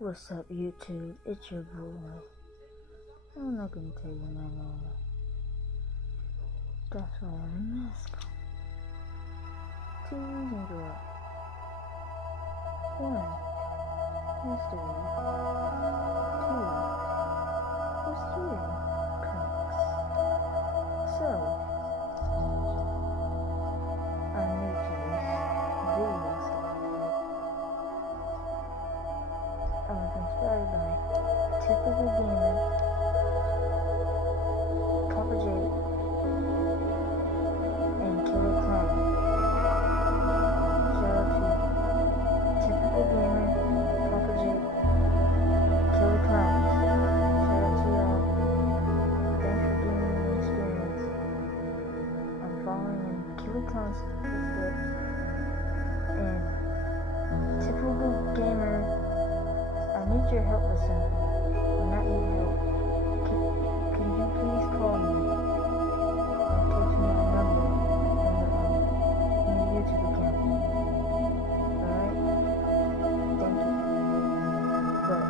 What's up, YouTube? It's your boy. I'm not gonna tell you my name. That's why I'm mask. 2 reasons why. 1. Mystery. 2. What's 3? Pranks. So, I'm new to this video stuff. I was inspired by Typical Gamer, Papa J, and Killer Clown. Shout out to Typical Gamer, Papa J, Killer Clowns. Shout out to y'all. Thanks for giving me the experience. I'm following in Killer Clown's footsteps. And Typical Gamer, I need your help with something. Well, not your help. Can you please call me and text me my number in the YouTube account? Alright? Thank you. But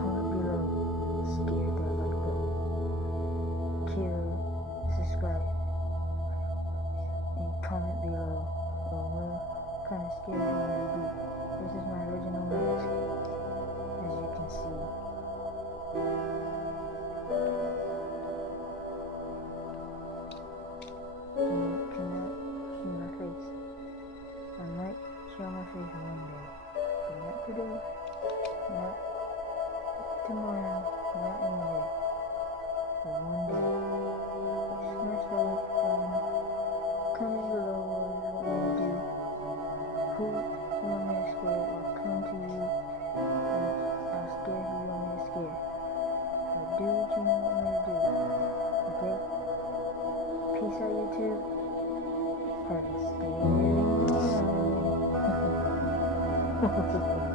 comment below, scared that like button. Kill, subscribe, and comment below what kind of scared you want to be. This is my original mask, as you can see. Cannot see my face. I might show my face one day, but not today, not tomorrow, not any day, but one day. Smash the like button, comment below what you want me to do, who you want me to scare. I'll come to you and I'll scare who you want me to scare. I'll do what you want me to do. Okay? Peace out, YouTube. Have a scary time.